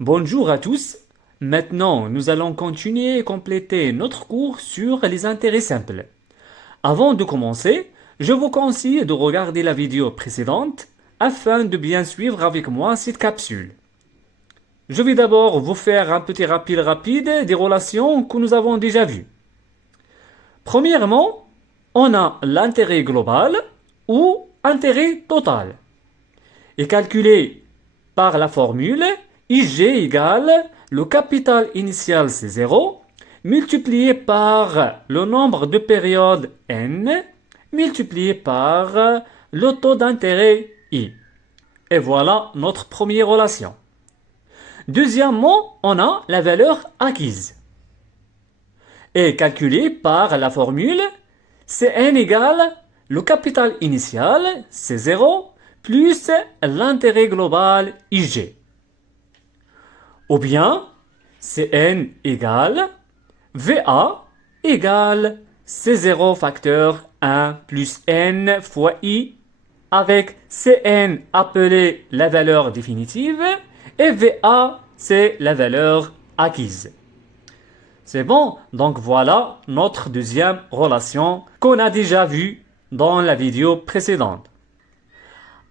Bonjour à tous. Maintenant, nous allons continuer et compléter notre cours sur les intérêts simples. Avant de commencer, je vous conseille de regarder la vidéo précédente afin de bien suivre avec moi cette capsule. Je vais d'abord vous faire un petit rappel rapide des relations que nous avons déjà vues. Premièrement, on a l'intérêt global ou intérêt total est calculé par la formule IG égale le capital initial c'est 0 multiplié par le nombre de périodes n multiplié par le taux d'intérêt I. Et voilà notre première relation. Deuxièmement, on a la valeur acquise est calculée par la formule Cn égale le capital initial c'est 0 plus l'intérêt global IG. Ou bien Cn égale VA égale C0 facteur 1 plus n fois I avec Cn appelé la valeur définitive et VA c'est la valeur acquise. C'est bon, donc voilà notre deuxième relation qu'on a déjà vue dans la vidéo précédente.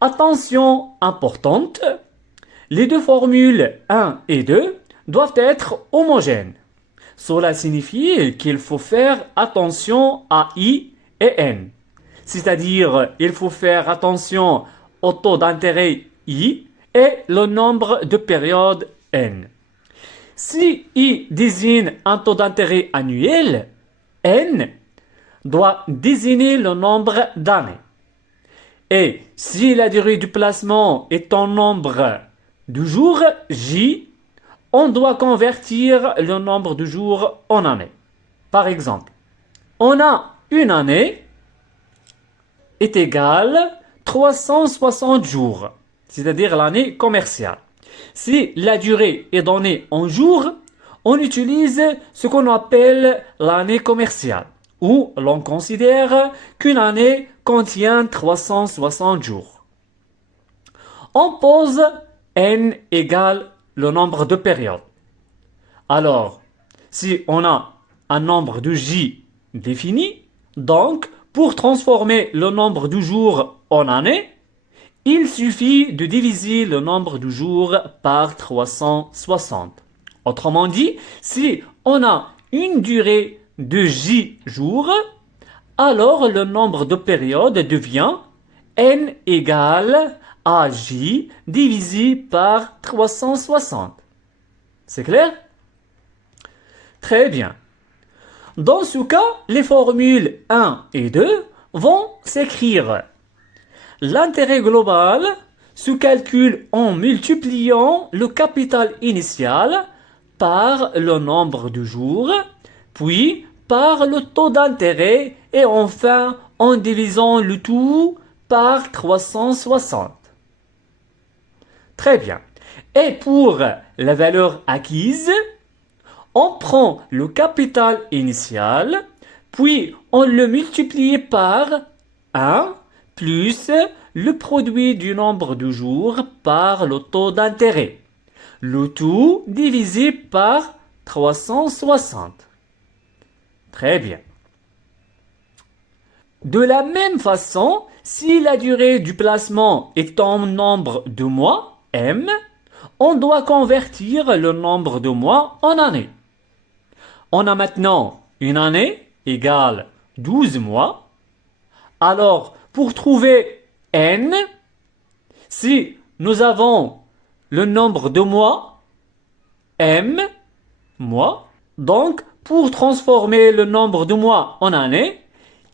Attention importante, les deux formules 1 et 2 doivent être homogènes. Cela signifie qu'il faut faire attention à I et N. C'est-à-dire, il faut faire attention au taux d'intérêt I et le nombre de périodes N. Si I désigne un taux d'intérêt annuel, N doit désigner le nombre d'années. Et si la durée du placement est en nombre de jours, J, on doit convertir le nombre de jours en années. Par exemple, on a une année est égale 360 jours, c'est-à-dire l'année commerciale. Si la durée est donnée en jours, on utilise ce qu'on appelle l'année commerciale, où l'on considère qu'une année contient 360 jours. On pose n égale le nombre de périodes. Alors, si on a un nombre de j défini, donc pour transformer le nombre de jours en années, il suffit de diviser le nombre de jours par 360. Autrement dit, si on a une durée de j jours, alors le nombre de périodes devient n égale AJ divisé par 360. C'est clair? Très bien. Dans ce cas, les formules 1 et 2 vont s'écrire. L'intérêt global se calcule en multipliant le capital initial par le nombre de jours, puis par le taux d'intérêt et enfin en divisant le tout par 360. Très bien. Et pour la valeur acquise, on prend le capital initial, puis on le multiplie par 1 plus le produit du nombre de jours par le taux d'intérêt. Le tout divisé par 360. Très bien. De la même façon, si la durée du placement est en nombre de mois, M, on doit convertir le nombre de mois en années. On a maintenant une année égale 12 mois. Alors, pour trouver n, si nous avons le nombre de mois, m, mois, donc pour transformer le nombre de mois en année,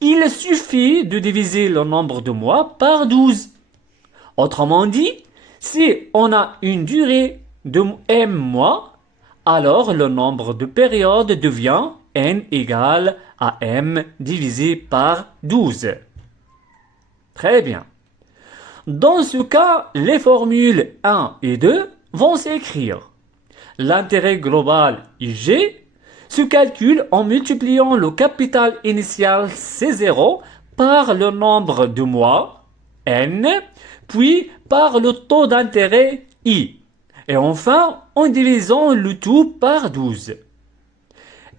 il suffit de diviser le nombre de mois par 12. Autrement dit, si on a une durée de m mois, alors le nombre de périodes devient n égale à m divisé par 12. Très bien. Dans ce cas, les formules 1 et 2 vont s'écrire. L'intérêt global IG se calcule en multipliant le capital initial C0 par le nombre de mois, n, puis par le taux d'intérêt I. Et enfin, en divisant le tout par 12.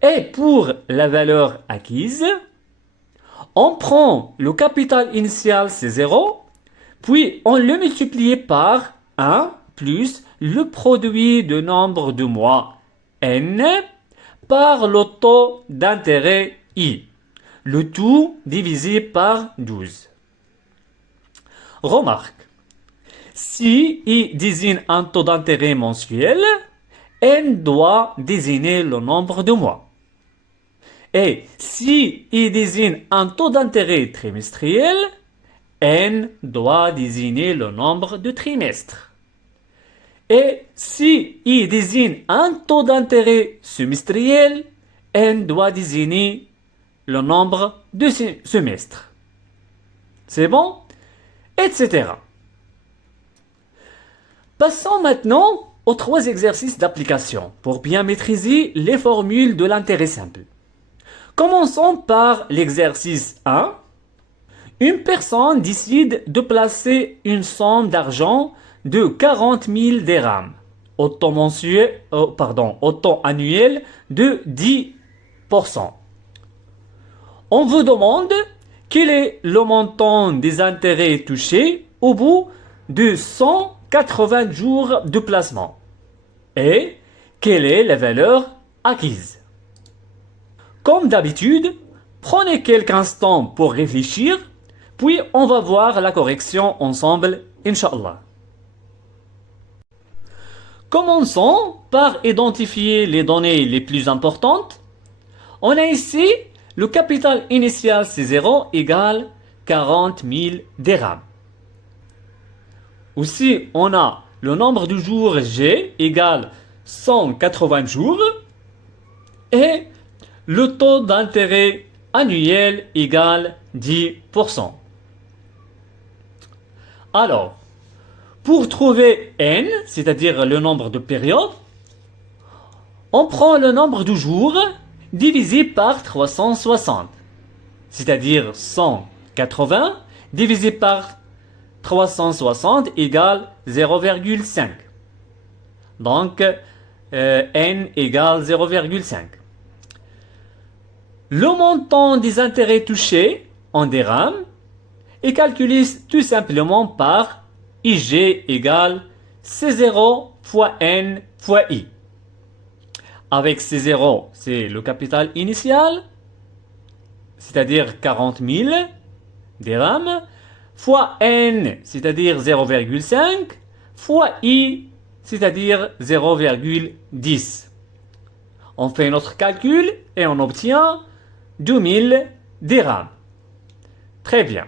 Et pour la valeur acquise, on prend le capital initial, c'est 0, puis on le multiplie par 1 plus le produit de nombre de mois n par le taux d'intérêt i. Le tout divisé par 12. Remarque, si i désigne un taux d'intérêt mensuel, n doit désigner le nombre de mois. Et si i désigne un taux d'intérêt trimestriel, n doit désigner le nombre de trimestres. Et si i désigne un taux d'intérêt semestriel, n doit désigner le nombre de semestres. C'est bon? Etc. Passons maintenant aux 3 exercices d'application pour bien maîtriser les formules de l'intérêt simple. Commençons par l'exercice 1. Une personne décide de placer une somme d'argent de 40 000 dirhams au taux annuel de 10%. On vous demande quel est le montant des intérêts touchés au bout de 180 jours de placement et quelle est la valeur acquise. Comme d'habitude, prenez quelques instants pour réfléchir, puis on va voir la correction ensemble, Inch'Allah. Commençons par identifier les données les plus importantes. On a ici le capital initial, c'est 0 égale 40 000 dirhams. Aussi, on a le nombre de jours G égale 180 jours et le taux d'intérêt annuel égale 10%. Alors, pour trouver n, c'est-à-dire le nombre de périodes, on prend le nombre de jours divisé par 360, c'est-à-dire 180 divisé par 360 égale 0,5. Donc, n égale 0,5. Le montant des intérêts touchés en dirhams est calculé tout simplement par IG égale C0 fois N fois I. Avec C0, c'est le capital initial, c'est-à-dire 40 000 dirhams, fois N, c'est-à-dire 0,5, fois I, c'est-à-dire 0,10. On fait notre calcul et on obtient 2000 dirhams. Très bien.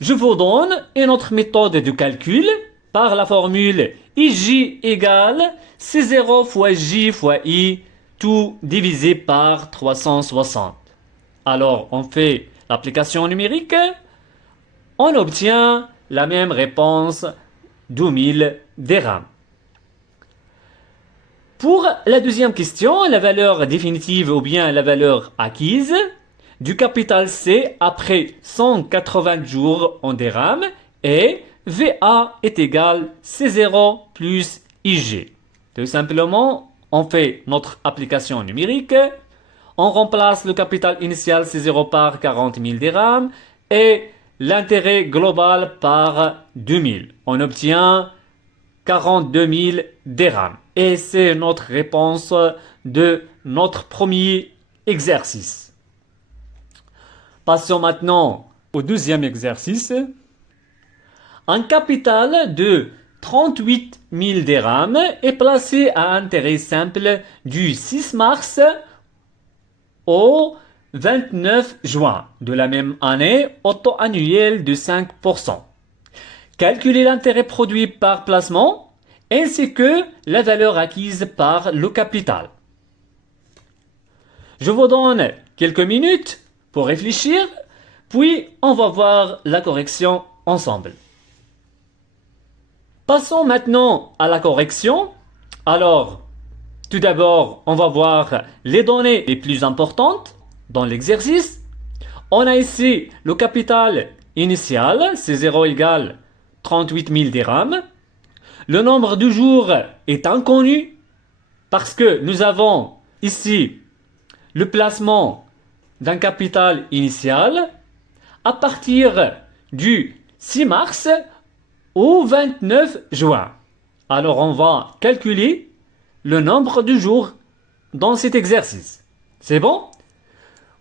Je vous donne une autre méthode de calcul par la formule IJ égale C0 fois J fois I, tout divisé par 360. Alors, on fait l'application numérique, on obtient la même réponse, 2000 dirhams. Pour la deuxième question, la valeur définitive ou bien la valeur acquise du capital C après 180 jours en dirhams et VA est égal C0 plus IG. Tout simplement, on fait notre application numérique, on remplace le capital initial C0 par 40 000 dirhams et l'intérêt global par 2000. On obtient 42 000 dirhams. Et c'est notre réponse de notre premier exercice. Passons maintenant au deuxième exercice. Un capital de 38 000 dirhams est placé à intérêt simple du 6 mars au 29 juin de la même année au taux annuel de 5%. Calculez l'intérêt produit par placement ainsi que la valeur acquise par le capital. Je vous donne quelques minutes pour réfléchir, puis on va voir la correction ensemble. Passons maintenant à la correction. Alors, tout d'abord, on va voir les données les plus importantes dans l'exercice. On a ici le capital initial, c'est 0 égale 38 000 dirhams. Le nombre de jours est inconnu parce que nous avons ici le placement d'un capital initial à partir du 6 mars au 29 juin. Alors on va calculer le nombre de jours dans cet exercice. C'est bon?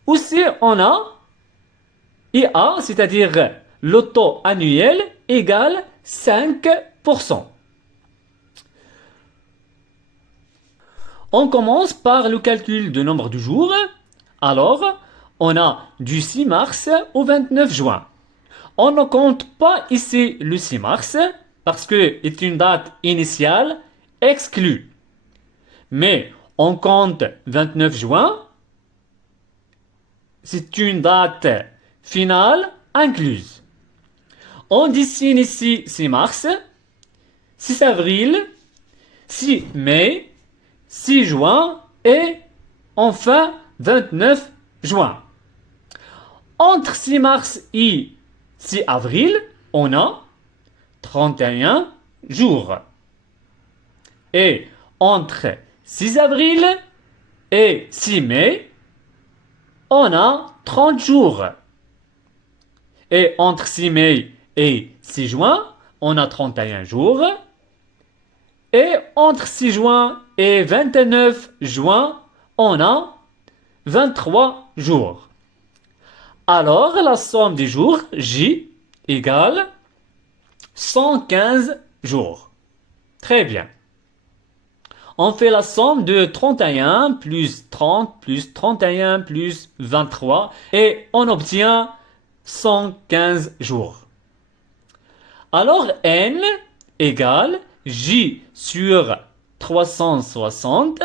Aussi on a IA, c'est-à-dire le taux annuel égale 5%. On commence par le calcul du nombre de jours. Alors, on a du 6 mars au 29 juin. On ne compte pas ici le 6 mars parce que c'est une date initiale exclue. Mais on compte 29 juin. C'est une date finale incluse. On dessine ici 6 mars, 6 avril, 6 mai, 6 juin et enfin 29 juin. Entre 6 mars et 6 avril, on a 31 jours. Et entre 6 avril et 6 mai, on a 30 jours. Et entre 6 mai et 6 juin, on a 31 jours. Et entre 6 juin et 29 juin, on a 23 jours. Alors, la somme des jours, J, égale 115 jours. Très bien. On fait la somme de 31 plus 30 plus 31 plus 23 et on obtient 115 jours. Alors, N égale J sur 360,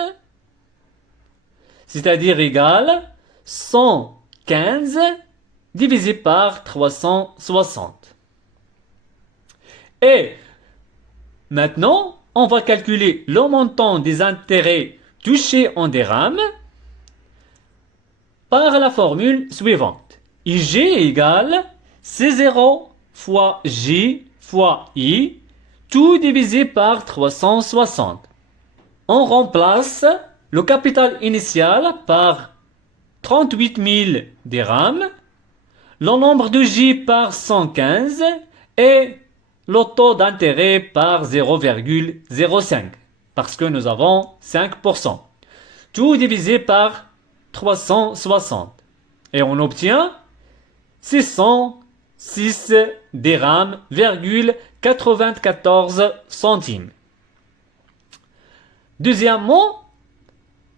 c'est-à-dire égale 115 divisé par 360. Et maintenant, on va calculer le montant des intérêts touchés en dirhams par la formule suivante. IG égale C0 fois J fois I, tout divisé par 360. On remplace le capital initial par 38 000 dirhams, le nombre de J par 115 et le taux d'intérêt par 0,05 parce que nous avons 5%. Tout divisé par 360. Et on obtient 606 dirhams, 94 centimes. Deuxièmement,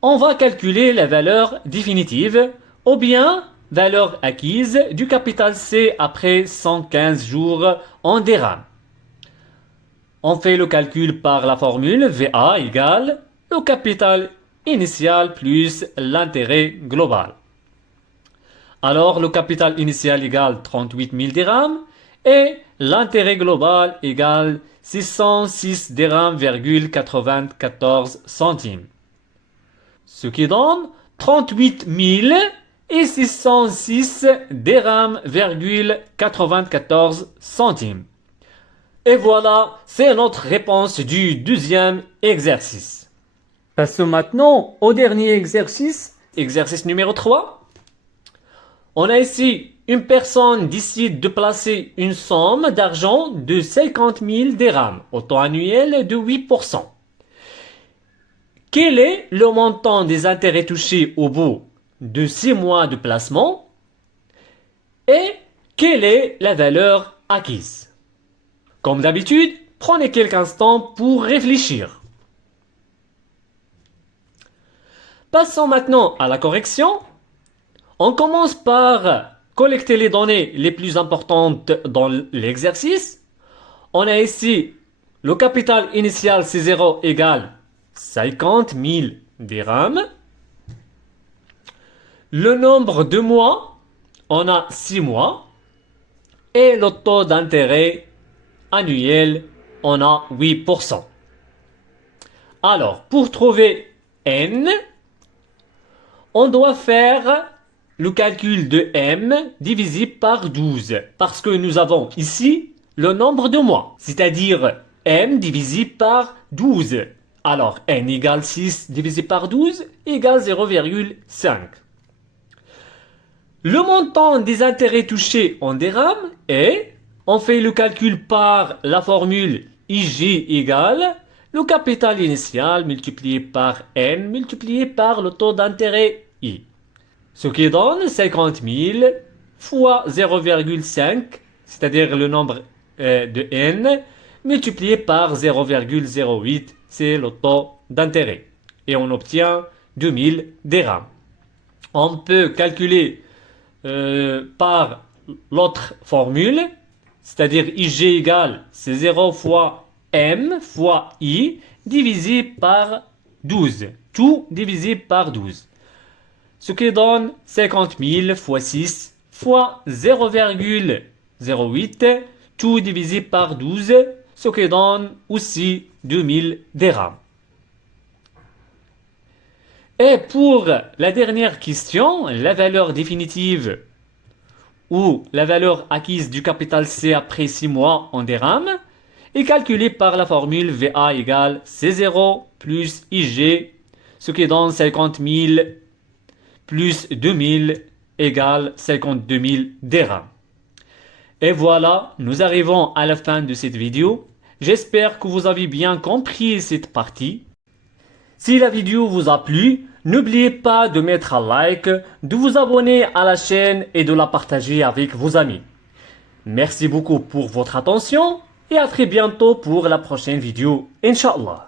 on va calculer la valeur définitive ou bien valeur acquise du capital C après 115 jours en dirhams. On fait le calcul par la formule VA égale le capital initial plus l'intérêt global. Alors le capital initial égale 38 000 dirhams et l'intérêt global égale 606 dirhams, 94 centimes. Ce qui donne 38 000 et 606 dirhams, 94 centimes. Et voilà, c'est notre réponse du deuxième exercice. Passons maintenant au dernier exercice, exercice numéro 3. On a ici une personne décide de placer une somme d'argent de 50 000 dirhams au taux annuel de 8%. Quel est le montant des intérêts touchés au bout de 6 mois de placement et quelle est la valeur acquise? Comme d'habitude, prenez quelques instants pour réfléchir. Passons maintenant à la correction. On commence par collecter les données les plus importantes dans l'exercice. On a ici le capital initial C0 égale 50 000 dirhams. Le nombre de mois, on a 6 mois. Et le taux d'intérêt annuel, on a 8%. Alors, pour trouver N, on doit faire le calcul de M divisé par 12. Parce que nous avons ici le nombre de mois. C'est-à-dire m divisé par 12. Alors, n égale 6 divisé par 12 égale 0,5. Le montant des intérêts touchés en dirhams est, on fait le calcul par la formule IG égale le capital initial multiplié par n multiplié par le taux d'intérêt I. Ce qui donne 50 000 fois 0,5, c'est-à-dire le nombre de n, multiplié par 0,08, c'est le taux d'intérêt. Et on obtient 2000 dirhams. On peut calculer par l'autre formule, c'est-à-dire IG égale, c'est 0 fois m fois I divisé par 12. Tout divisé par 12. Ce qui donne 50 000 fois 6 fois 0,08, tout divisé par 12, ce qui donne aussi 2000 dirhams. Et pour la dernière question, la valeur définitive ou la valeur acquise du capital C après 6 mois en dirhams est calculée par la formule VA égale C0 plus IG, ce qui donne 50 000 plus 2000 égale 52 000 dirhams. Et voilà, nous arrivons à la fin de cette vidéo. J'espère que vous avez bien compris cette partie. Si la vidéo vous a plu, n'oubliez pas de mettre un like, de vous abonner à la chaîne et de la partager avec vos amis. Merci beaucoup pour votre attention et à très bientôt pour la prochaine vidéo, Inch'Allah.